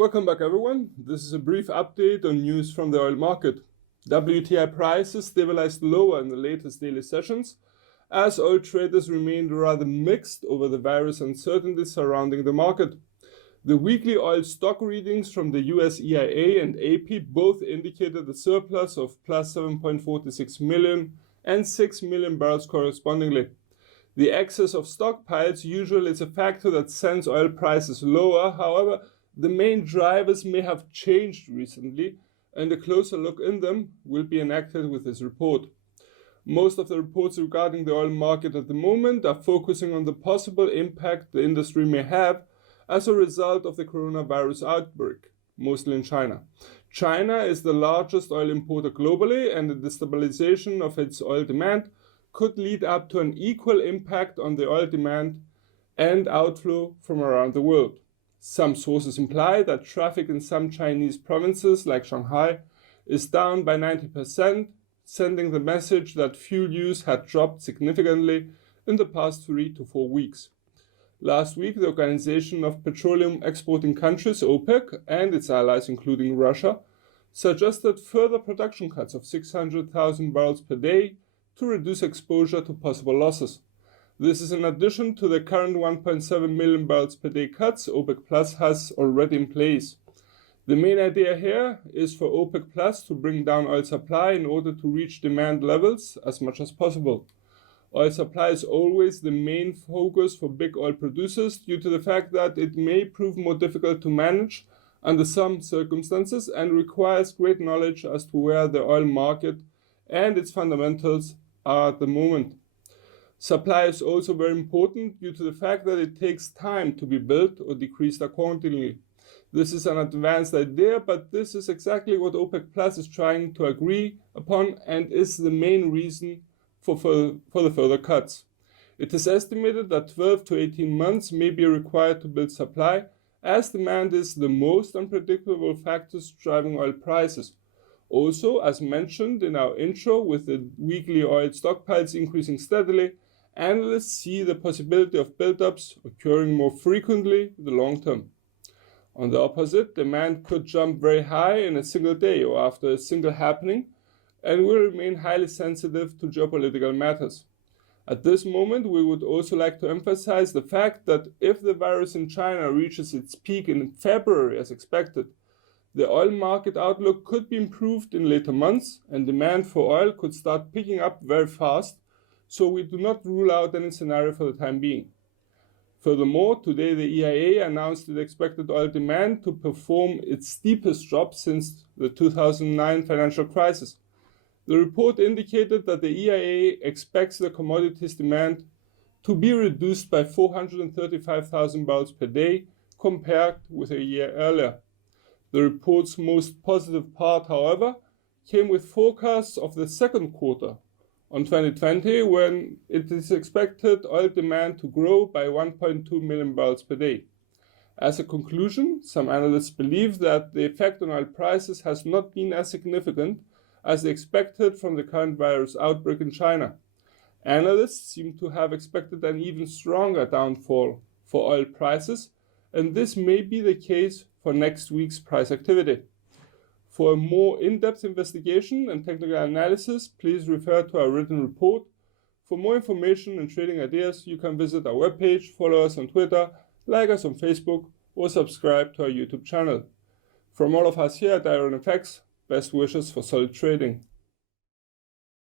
Welcome back everyone. This is a brief update on news from the oil market. WTI prices stabilized lower in the latest daily sessions as oil traders remained rather mixed over the various uncertainties surrounding the market. The weekly oil stock readings from the US EIA and API both indicated a surplus of plus 7.46 million and 6 million barrels correspondingly. The excess of stockpiles usually is a factor that sends oil prices lower. However, the main drivers may have changed recently, and a closer look in them will be enacted with this report. Most of the reports regarding the oil market at the moment are focusing on the possible impact the industry may have as a result of the coronavirus outbreak, mostly in China. China is the largest oil importer globally, and the destabilization of its oil demand could lead up to an equal impact on the oil demand and outflow from around the world. Some sources imply that traffic in some Chinese provinces like Shanghai is down by 90%, sending the message that fuel use had dropped significantly in the past 3 to 4 weeks. Last week, the Organization of Petroleum Exporting Countries, OPEC, and its allies, including Russia, suggested further production cuts of 600,000 barrels per day to reduce exposure to possible losses. This is in addition to the current 1.7 million barrels per day cuts OPEC Plus has already in place. The main idea here is for OPEC Plus to bring down oil supply in order to reach demand levels as much as possible. Oil supply is always the main focus for big oil producers due to the fact that it may prove more difficult to manage under some circumstances and requires great knowledge as to where the oil market and its fundamentals are at the moment. Supply is also very important due to the fact that it takes time to be built or decreased accordingly. This is an advanced idea, but this is exactly what OPEC Plus is trying to agree upon and is the main reason for the further cuts. It is estimated that 12 to 18 months may be required to build supply, as demand is the most unpredictable factors driving oil prices. Also, as mentioned in our intro, with the weekly oil stockpiles increasing steadily, analysts see the possibility of buildups occurring more frequently in the long term. On the opposite, demand could jump very high in a single day or after a single happening and will remain highly sensitive to geopolitical matters. At this moment, we would also like to emphasize the fact that if the virus in China reaches its peak in February as expected, the oil market outlook could be improved in later months and demand for oil could start picking up very fast, so we do not rule out any scenario for the time being. Furthermore, today the EIA announced it expected oil demand to perform its steepest drop since the 2009 financial crisis. The report indicated that the EIA expects the commodities demand to be reduced by 435,000 barrels per day compared with a year earlier. The report's most positive part, however, came with forecasts of the second quarter on 2020, when it is expected oil demand to grow by 1.2 million barrels per day. As a conclusion, some analysts believe that the effect on oil prices has not been as significant as they expected from the current virus outbreak in China. Analysts seem to have expected an even stronger downfall for oil prices, and this may be the case for next week's price activity. For a more in-depth investigation and technical analysis, please refer to our written report. For more information and trading ideas, you can visit our webpage, follow us on Twitter, like us on Facebook, or subscribe to our YouTube channel. From all of us here at IronFX, best wishes for solid trading.